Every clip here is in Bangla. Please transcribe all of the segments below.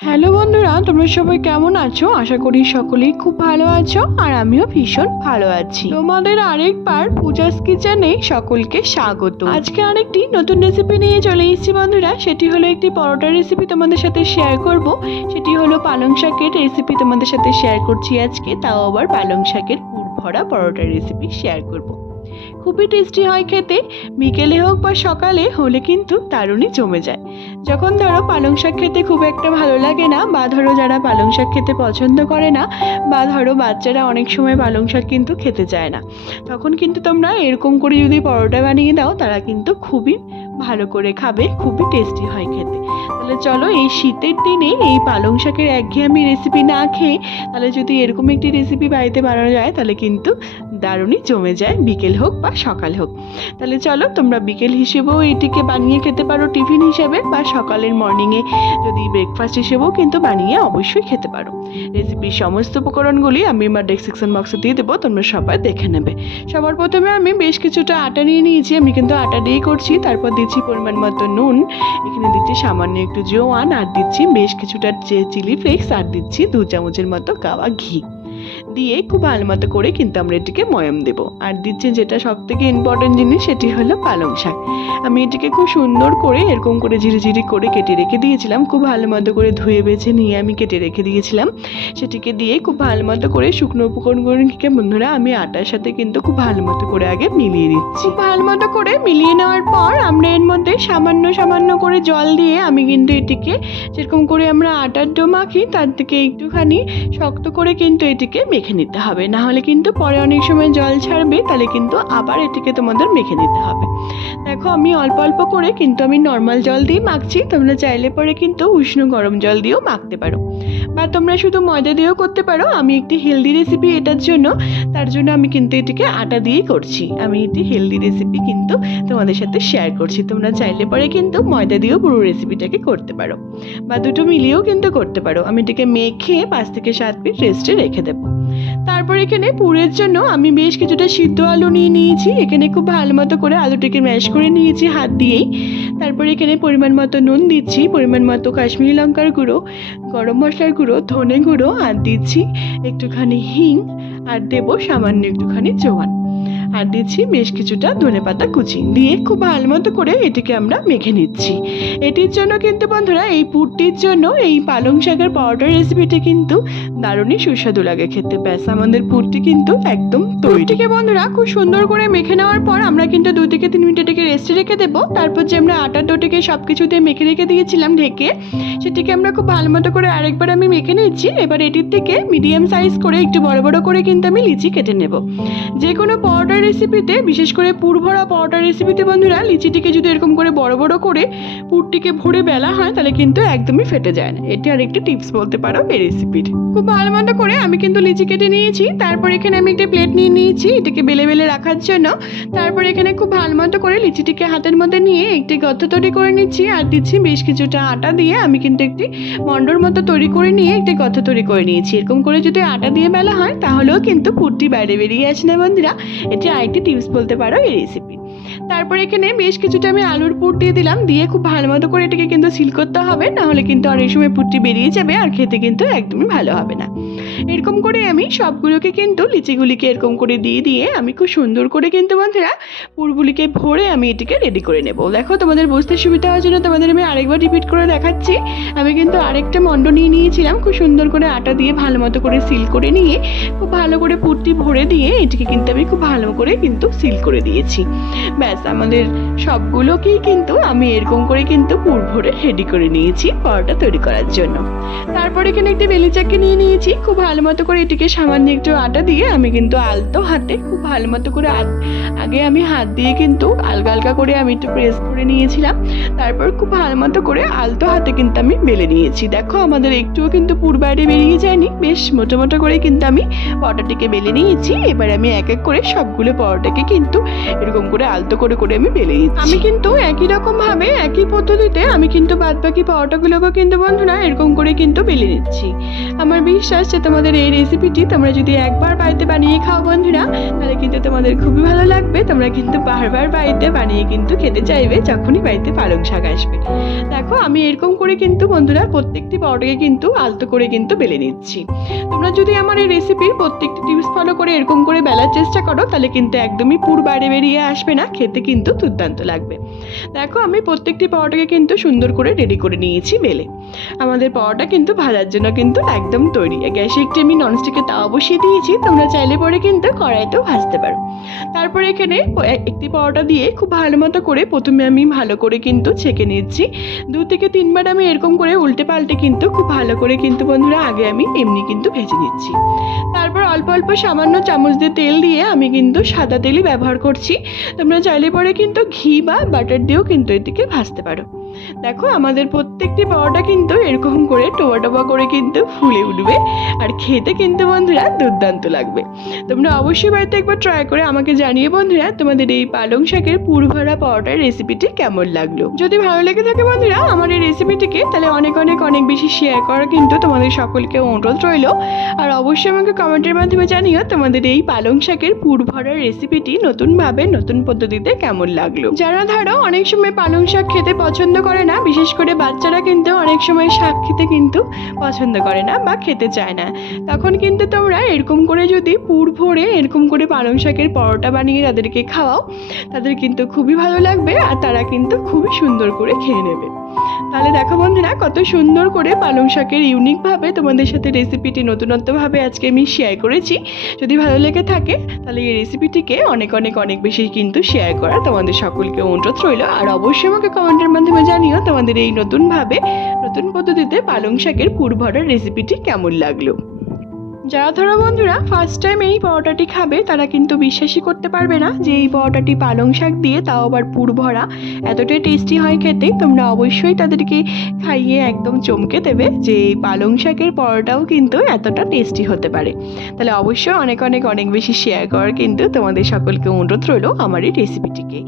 হ্যালো বন্ধুরা, তোমরা সবাই কেমন আছো? আশা করি সকলেই খুব ভালো আছো আর আমিও ভীষণ ভালো আছি। তোমাদের আরেকবার পূজাস কিচেনে সকলকে স্বাগত। আজকে আরেকটি নতুন রেসিপি নিয়ে চলে এসেছি বন্ধুরা। সেটি হলো একটি পরোটা রেসিপি তোমাদের সাথে শেয়ার করব। সেটি হলো পালং শাকের রেসিপি তোমাদের সাথে শেয়ার করছি আজকে, তাও আবার পালং শাকের পুর ভরা পরোটা রেসিপি শেয়ার করব। খুবই টেস্টি হয় খেতে, বিকেলে হোক বা সকালে হলে কিন্তু দারুণই জমে যায়। যখন ধরো পালং শাক খেতে খুব একটা ভালো লাগে না, বা ধরো যারা পালং শাক খেতে পছন্দ করে না, বা ধরো বাচ্চারা অনেক সময় পালং শাক কিন্তু খেতে চায় না, তখন কিন্তু তোমরা এরকম করে যদি পরোটা বানিয়ে দাও, তারা কিন্তু খুবই ভালো করে খাবে, খুবই টেস্টি হয় খেতে। তাহলে চলো এই শীতের দিনে এই পালং শাকের একঘেয়েমি রেসিপি না খেয়ে তাহলে যদি এরকম একটি রেসিপি বাড়িতে বানানো যায় তাহলে কিন্তু দারুণই জমে যায়, বিকেল হোক বা সকাল হোক। তাহলে চলো তোমরা বিকেল হিসেবেও এটিকে বানিয়ে খেতে পারো টিফিন হিসেবে, বা সকালের মর্নিংয়ে যদি ব্রেকফাস্ট হিসেবেও কিন্তু বানিয়ে অবশ্যই খেতে পারো। রেসিপির সমস্ত উপকরণগুলি আমি আমার ডেসক্রিপশন বক্সে দিয়ে দেবো, তোমরা সবাই দেখে নেবে। সবার প্রথমে আমি বেশ কিছুটা আটা নিয়ে নিয়েছি, আমি কিন্তু আটা দিয়েই করছি। তারপর দিচ্ছি পরিমাণ মতো নুন, এখানে দিচ্ছি সামান্য একটু জোয়ান, আর দিচ্ছি বেশ কিছুটা চিলি ফ্লেক্স, আর দিচ্ছি 2 চামচের মতো গাওয়া ঘি দিয়ে খুব ভালো মতো করে কিন্তু আমরা এটিকে ময়াম দেবো। আর দিচ্ছি যেটা সব থেকে ইম্পর্টেন্ট জিনিস, সেটি হলো পালং শাক। আমি এটিকে খুব সুন্দর করে এরকম করে ঝিরিঝিরি করে কেটে রেখে দিয়েছিলাম, খুব ভালো মতো করে ধুয়ে বেছে নিয়ে আমি কেটে রেখে দিয়েছিলাম। সেটিকে দিয়ে খুব ভালো মতো করে শুকনো উপকরণগুলিকে বন্ধুরা আমি আটার সাথে কিন্তু খুব ভালো মতো করে আগে মিলিয়ে দিচ্ছি। ভালো মতো করে মিলিয়ে নেওয়ার পর আমরা এর মধ্যে সামান্য সামান্য করে জল দিয়ে আমি কিন্তু এটিকে যেরকম করে আমরা আটার ডো মাখি তার থেকে একটুখানি শক্ত করে কিন্তু এটিকে মেখে নিতে হবে, না হলে কিন্তু পরে অনেক সময় জল ছাড়বে, তাহলে কিন্তু আবার এটিকে তোমাদের মেখে নিতে হবে। দেখো আমি অল্প অল্প করে কিন্তু আমি নর্মাল জল দিয়ে মাখছি, তোমরা চাইলে পরে কিন্তু উষ্ণ গরম জল দিয়েও মাখতে পারো, বা তোমরা শুধু ময়দা দিয়েও করতে পারো। আমি একটি হেলদি রেসিপি এটার জন্য, তার জন্য আমি কিন্তু এটিকে আটা দিয়েই করছি। আমি এটি হেলদি রেসিপি কিন্তু তোমাদের সাথে শেয়ার করছি। তোমরা চাইলে পরে কিন্তু ময়দা দিয়েও পুরো রেসিপিটাকে করতে পারো, বা দুটো মিলিয়েও কিন্তু করতে পারো। আমি এটিকে মেখে 5 থেকে 7 মিনিট রেস্টে রেখে দেবো। তারপর এখানে পুরের জন্য আমি বেশ কিছুটা সিদ্ধ আলু নিয়ে নিয়েছি, এখানে খুব ভালো মতো করে আলুটাকে ম্যাশ করে নিয়েছি হাত দিয়েই। তারপর এখানে পরিমাণ মতো নুন দিচ্ছি, পরিমাণ মতো কাশ্মীরি লঙ্কার গুঁড়ো, গরম মশলার গুঁড়ো, ধনে গুঁড়ো, আর দিচ্ছি একটুখানি হিং, আর দেবো সামান্য একটুখানি জোয়ান, আর দিচ্ছি বেশ কিছুটা ধনেপাতা কুচি দিয়ে খুব ভালো মতো করে এটিকে আমরা মেখে নিচ্ছি। এটির জন্য কিন্তু বন্ধুরা, এই পুরটির জন্য এই পালং শাকের পরোটার রেসিপিটি কিন্তু দারুণই সুস্বাদু লাগে খেতে। ব্যাস আমাদের পুরটি কিন্তু একদম তৈরি। বন্ধুরা খুব সুন্দর করে মেখে নেওয়ার পর আমরা কিন্তু 2 থেকে 3 মিনিট এটিকে রেস্টে রেখে দেবো। তারপর যে আমরা আটার ডোটিকে সব কিছুতে মেখে রেখে দিয়েছিলাম ঢেকে, সেটিকে আমরা খুব ভালো মতো করে আরেকবার আমি মেখে নিচ্ছি। এবার এটির থেকে মিডিয়াম সাইজ করে একটু বড় বড় করে কিন্তু আমি লিচি কেটে নেব। যে কোনো পরোটা রেসিপিতে, বিশেষ করে পুর ভরা পরোটা রেসিপিতে বন্ধুরা, লিচিটিকে যদি এরকম করে বড় বড় করে পুরটিকে ভরে বেলা হয় তাহলে কিন্তু একদমই ফেটে যায় না। এটি আর একটি টিপস বলতে পারো এই রেসিপির। খুব ভালো মতো করে আমি কিন্তু লিচি কেটে নিয়েছি। তারপর এখানে আমি একটা প্লেট নিয়ে নিয়েছি এটাকে বেলে বেলে রাখার জন্য। তারপর এখানে খুব ভালো মতো করে লিচিটিকে হাতের মধ্যে নিয়ে একটি গর্ত তৈরি করে নিচ্ছি, আর দিচ্ছি বেশ কিছুটা আটা দিয়ে আমি কিন্তু একটি মন্ডর মতো তৈরি করে নিয়ে একটি গর্ত তৈরি করে নিয়েছি। এরকম করে যদি আটা দিয়ে বেলা হয় তাহলেও কিন্তু পুরটি বাইরে বেরিয়ে আসে না বন্ধুরা। এটি আরেকটি টিপস বলতে পারো এই রেসিপি। তারপর এখানে বেশ কিছুটা আমি আলুর পুর দিয়ে দিলাম, দিয়ে খুব ভালো মতো করে এটাকে কিন্তু সিল করতে হবে, না হলে কিন্তু অনেক সময় পুরটি বেরিয়ে যাবে আর খেতে কিন্তু একদমই ভালো হবে না। এরকম করে আমি সবগুলোকে কিন্তু লিচিগুলিকে এরকম করে দিয়ে দিয়ে আমি খুব সুন্দর করে কিন্তু বন্ধুরা পুরগুলিকে ভরে আমি এটিকে রেডি করে নেব। দেখো তোমাদের বুঝতে সুবিধা হওয়ার জন্য তোমাদের আমি আরেকবার রিপিট করে দেখাচ্ছি। আমি কিন্তু আরেকটা মন্ড নিয়ে নিয়েছিলাম, খুব সুন্দর করে আটা দিয়ে ভালো মতো করে সিল করে নিয়ে খুব ভালো করে পুরটি ভরে দিয়ে এটিকে কিন্তু আমি খুব ভালো করে কিন্তু সিল করে দিয়েছি। ব্যাস আমাদের সবগুলোকেই কিন্তু আমি এরকম করে কিন্তু পুর ভরে রেডি করে নিয়েছি পরোটা তৈরি করার জন্য। তারপর এখানে একটি বেলি চাকি নিয়ে নিয়েছি, খুব ভালো মতো করে এটিকে সামান্য একটু আটা দিয়ে আমি কিন্তু আলতো হাতে খুব ভালো মতো করে আগে আমি হাত দিয়ে কিন্তু আলগা আলগা করে আমি একটু প্রেস করে নিয়েছিলাম। তারপর খুব ভালো মতো করে আলতো হাতে কিন্তু আমি বেলে নিয়েছি। দেখো আমাদের একটুও কিন্তু পুর বাইরে বেরিয়ে যায়নি, বেশ মোটো মোটো করে কিন্তু আমি পরোটাটিকে বেলে নিয়েছি। এবার আমি এক এক করে সবগুলো পরোটাকে কিন্তু এরকম করে আলতো আলতো করে করে আমি বেলে নিচ্ছি। আমি কিন্তু একই রকম ভাবে একই পদ্ধতিতে আমি কিন্তু বাদবাকি পরোটাগুলোকে কিন্তু বন্ধুরা এরকম করে কিন্তু বেলে নিচ্ছি। আমার বিশ্বাস যে তোমাদের এই রেসিপিটি তোমরা যদি একবার বাড়িতে বানিয়ে খাও বন্ধুরা, তাহলে কিন্তু তোমাদের খুবই ভালো লাগবে। তোমরা কিন্তু বারবার বাড়িতে বানিয়ে কিন্তু খেতে চাইবে যখনই বাড়িতে পালং শাক আসবে। দেখো আমি এরকম করে কিন্তু বন্ধুরা প্রত্যেকটি পরোটাকে কিন্তু আলতো করে কিন্তু বেলে নিচ্ছি। তোমরা যদি আমার এই রেসিপির প্রত্যেকটি টিপস ফলো করে এরকম করে বেলার চেষ্টা করো, তাহলে কিন্তু একদমই পুর বাইরে বেরিয়ে আসবে না, খেতে কিন্তু দুর্দান্ত লাগবে। দেখো আমি প্রত্যেকটি পরোটাকে কিন্তু সুন্দর করে রেডি করে নিয়েছি বেলে। আমাদের পরোটা কিন্তু ভাজার জন্য কিন্তু একদম তৈরি। গ্যাসে একটি আমি ননস্টিকের তাওয়া বসিয়ে দিয়েছি, তোমরা চাইলে পরে কিন্তু কড়াইতেও ভাজতে পারো। তারপরে এখানে একটি পরোটা দিয়ে খুব ভালো মতো করে প্রথমে আমি ভালো করে কিন্তু ছেঁকে নিচ্ছি। 2 থেকে 3 বার আমি এরকম করে উল্টে পাল্টে কিন্তু খুব ভালো করে কিন্তু বন্ধুরা আগে আমি এমনি কিন্তু ভেজে নিচ্ছি। তারপর অল্প অল্প সামান্য চামচ দিয়ে তেল দিয়ে আমি কিন্তু সাদা তেলই ব্যবহার করছি। তোমরা চাইলে পরে কিন্তু ঘি বা বাটার দিয়েও কিন্তু এদিকে ভাজতে পারো। দেখো আমাদের প্রত্যেকটি পরোটা কিন্তু এরকম করে টোবা টোবা করে কিন্তু ফুলে উঠবে, আর খেতে কিন্তু বন্ধুরা দুর্দান্ত লাগবে। তোমরা অবশ্যই বাড়িতে একবার ট্রাই করে আমাকে জানিয়ে বন্ধুরা তোমাদের এই পালং শাকের পুর ভরা পরোটার রেসিপিটি কেমন লাগলো। যদি ভালো লেগে থাকে বন্ধুরা আমার এই রেসিপিটিকে, তাহলে অনেক অনেক অনেক বেশি শেয়ার করা কিন্তু তোমাদের সকলকে অনুরোধ রইল। আর অবশ্যই আমাকে কমেন্টের মাধ্যমে জানিও তোমাদের এই পালং শাকের পুর ভরার রেসিপিটি নতুনভাবে নতুন পদ্ধতিতে কেমন লাগলো। যারা ধরো অনেক সময় পালং শাক খেতে পছন্দ করে না, বিশেষ করে বাচ্চারা কিন্তু অনেক সময় শাক খেতে কিন্তু পছন্দ করে না বা খেতে চায় না, তখন কিন্তু তোমরা এরকম করে যদি পুর ভরে এরকম করে পালং শাকের পরোটা বানিয়ে তাদেরকে খাওয়াও, তাদের কিন্তু খুবই ভালো লাগবে আর তারা কিন্তু খুবই সুন্দর করে খেয়ে নেবে। তাহলে দেখো বন্ধুরা কত সুন্দর করে পালং শাকের ইউনিকভাবে তোমাদের সাথে রেসিপিটি নতুনত্বভাবে আজকে আমি শেয়ার করেছি। যদি ভালো লেগে থাকে তাহলে এই রেসিপিটিকে অনেক অনেক অনেক বেশি কিন্তু শেয়ার করা তোমাদের সকলকে অনুরোধ রইল। আর অবশ্যই আমাকে কমেন্টের মাধ্যমে জানিও তোমাদের এই নতুনভাবে নতুন পদ্ধতিতে পালং শাকের পুর ভরার রেসিপিটি কেমন লাগলো। যারা ধরো বন্ধুরা ফার্স্ট টাইম এই পরোটাটি খাবে, তারা কিন্তু বিশ্বাসই করতে পারবে না যে এই পরোটাটি পালং শাক দিয়ে, তাও আবার পুর ভরা, এতটাই টেস্টি হয় খেতে। তোমরা অবশ্যই তাদেরকে খাইয়ে একদম চমকে দেবে যে এই পালং শাকের পরোটাও কিন্তু এতটা টেস্টি হতে পারে। তাহলে অবশ্যই অনেক অনেক অনেক বেশি শেয়ার করার কিন্তু তোমাদের সকলকে অনুরোধ রইল আমার এই রেসিপিটিকে।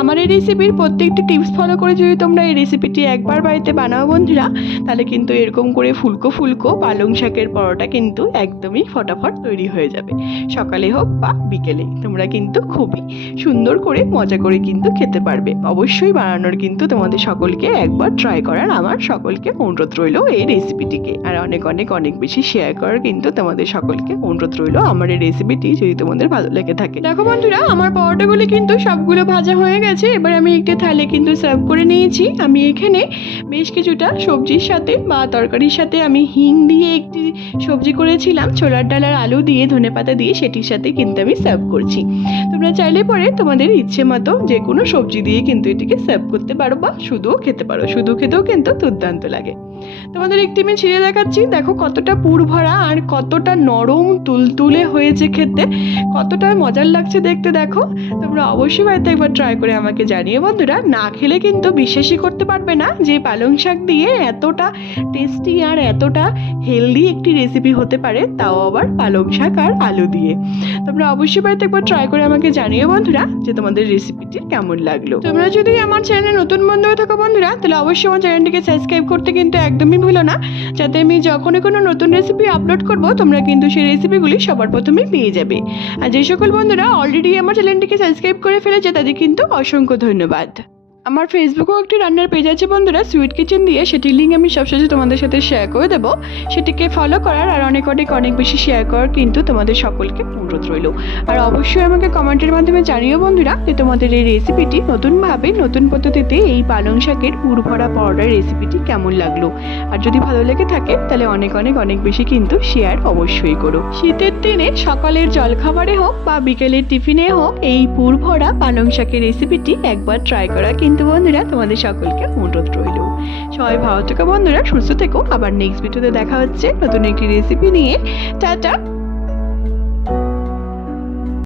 আমার এই রেসিপির প্রত্যেকটি টিপস ফলো করে যদি তোমরা এই রেসিপিটি একবার বাড়িতে বানাও বন্ধুরা, তাহলে কিন্তু এরকম করে ফুলকো ফুলকো পালং শাকের পরোটা কিন্তু একদমই ফটাফট তৈরি হয়ে যাবে। সকালে হোক বা বিকেলে তোমরা কিন্তু খুবই সুন্দর করে মজা করে কিন্তু খেতে পারবে। অবশ্যই বানানোর কিন্তু তোমাদের সকলকে একবার ট্রাই করার আমার সকলকে অনুরোধ রইল এই রেসিপিটিকে। আর অনেক অনেক অনেক বেশি শেয়ার করার কিন্তু তোমাদের সকলকে অনুরোধ রইল আমার এই রেসিপিটি যদি তোমাদের ভালো লেগে থাকে। দেখো বন্ধুরা আমার পরোটাগুলি কিন্তু সবগুলো ভাজা হয়ে গেছে। এবার আমি একটি থালে কিন্তু সার্ভ করে নিয়েছি। আমি এখানে বেশ কিছুটা সবজির সাথে বা তরকারির সাথে আমি হিং দিয়ে একটি সবজি করেছিলাম, ছোলার ডাল আর আলু দিয়ে ধনেপাতা দিয়ে, সেটির সাথে কিন্তু আমি সার্ভ করছি। তোমরা চাইলে পরে তোমাদের ইচ্ছে মতো যে কোনো সবজি দিয়ে কিন্তু এটিকে সার্ভ করতে পারো বা শুধুও খেতে পারো। শুধু খেতেও কিন্তু দুর্দান্ত লাগে। তোমাদের একটি আমি ছিঁড়ে দেখাচ্ছি। দেখো কতটা পুর ভরা আর কতটা নরম তুলতুলে হয়েছে খেতে, কতটা মজার লাগছে দেখতে। দেখো তোমরা অবশ্যই বাড়িতে একবার ট্রাই করে আমাকে জানিয়ে বন্ধুরা, না খেলে কিন্তু বিশ্বাসই করতে পারবে না যে পালং শাক দিয়ে এতটা টেস্টি আর এতটা হেলদি একটি রেসিপি হতে পারে, তাও আবার পালং শাক আর আলু দিয়ে। তোমরা অবশ্যই বাড়িতে একবার ট্রাই করে আমাকে জানিও বন্ধুরা যে তোমাদের রেসিপিটি কেমন লাগলো। তোমরা যদি আমার চ্যানেলে নতুন বন্ধু হয়ে থাকো বন্ধুরা, তাহলে অবশ্যই আমার চ্যানেলটিকে সাবস্ক্রাইব করতে কিন্তু একদমই ভুলো না, যাতে আমি যখনই কোনো নতুন রেসিপি আপলোড করব তোমরা কিন্তু সেই রেসিপিগুলি সবার প্রথমেই পেয়ে যাবে। আর যে সকল বন্ধুরা অলরেডি আমার চ্যানেলটিকে সাবস্ক্রাইব করে ফেলেছে তাদের কিন্তু অসংখ্য ধন্যবাদ। আমার ফেসবুকেও একটি রান্নার পেজ আছে বন্ধুরা, সুইট কিচেন দিয়ে, সেটির লিঙ্ক আমি সবসময় তোমাদের সাথে শেয়ার করে দেবো। সেটিকে ফলো করার আর অনেক অনেক অনেক বেশি শেয়ার করার কিন্তু তোমাদের সকলকে অনুরোধ রইল। আর অবশ্যই আমাকে কমেন্টের মাধ্যমে জানিও বন্ধুরা যে তোমাদের এই রেসিপিটি নতুনভাবে নতুন পদ্ধতিতে এই পালং শাকের পুর ভরা পরোটার রেসিপিটি কেমন লাগলো। আর যদি ভালো লেগে থাকে তাহলে অনেক অনেক অনেক বেশি কিন্তু শেয়ার অবশ্যই করো। শীতের দিনে সকালের জলখাবারে হোক বা বিকেলের টিফিনে হোক এই পুর ভরা পালং শাকের রেসিপিটি একবার ট্রাই করা কিন্তু বন্ধুরা তোমাদের সকলকে অনুরোধ রইল। সবাই ভালো থেকো বন্ধুরা, সুস্থ থেকো। আবার নেক্সট ভিডিওতে দেখা হচ্ছে নতুন একটি রেসিপি নিয়ে। টাটা।